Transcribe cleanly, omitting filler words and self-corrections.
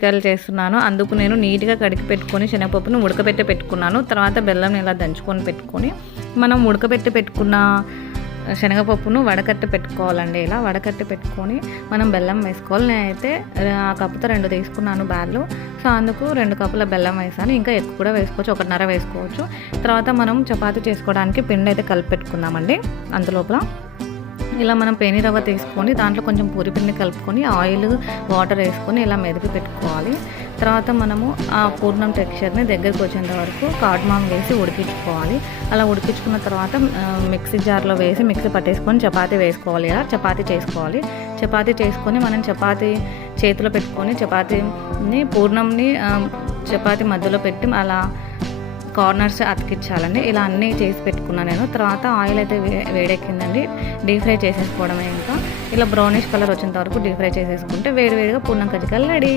కజ్జికాయలు చేస్తున్నాను. అందుకు నేను నీట్గా కడిగి పెట్టుకొని శనగపప్పును ఉడకబెట్టి పెట్టుకున్నాను. తర్వాత బెల్లం ఇలా దంచుకొని పెట్టుకొని మనం ఉడకబెట్టి పెట్టుకున్న శనగపప్పును వడకట్టి పెట్టుకోవాలండి. ఇలా వడకట్టి పెట్టుకొని మనం బెల్లం వేసుకోవాలి. నేనైతే ఆ కప్పుతో 2 తీసుకున్నాను బ్యాళ్ళు. సో అందుకు 2 కప్పుల బెల్లం వేసాను. ఇంకా ఎక్కువ కూడా వేసుకోవచ్చు, 1.5 వేసుకోవచ్చు. తర్వాత మనం చపాతీ చేసుకోవడానికి పిండి అయితే కలిపి పెట్టుకుందామండి. అందులోపల ఇలా మనం పేని రవ్వ తీసుకొని దాంట్లో కొంచెం పూరి పిండి కలుపుకొని ఆయిల్ వాటర్ వేసుకొని ఇలా మెదిపి పెట్టుకోవాలి. తర్వాత మనము ఆ పూర్ణం టెక్స్చర్ని దగ్గరికి వచ్చేంత వరకు కాడ్మామ్ వేసి ఉడికించుకోవాలి. అలా ఉడికించుకున్న తర్వాత మిక్సీ జార్లో వేసి మిక్సీ పట్టేసుకొని చపాతీ వేసుకోవాలి. ఇలా చపాతీ చేసుకోవాలి. చపాతీ చేసుకొని మనం చపాతీ చేతిలో పెట్టుకొని చపాతీని పూర్ణంని చపాతీ మధ్యలో పెట్టి అలా కార్నర్స్ అతికించాలండి. ఇలా అన్నీ చేసి పెట్టుకున్నాను నేను. తర్వాత ఆయిల్ అయితే వేడెక్కిందండి. డీప్ ఫ్రై చేసేసుకోవడమే. ఇంకా ఇలా బ్రౌనిష్ కలర్ వచ్చేంత వరకు డీప్ ఫ్రై చేసేసుకుంటే వేడివేడిగా పూర్ణం కజ్జికాయలు రెడీ.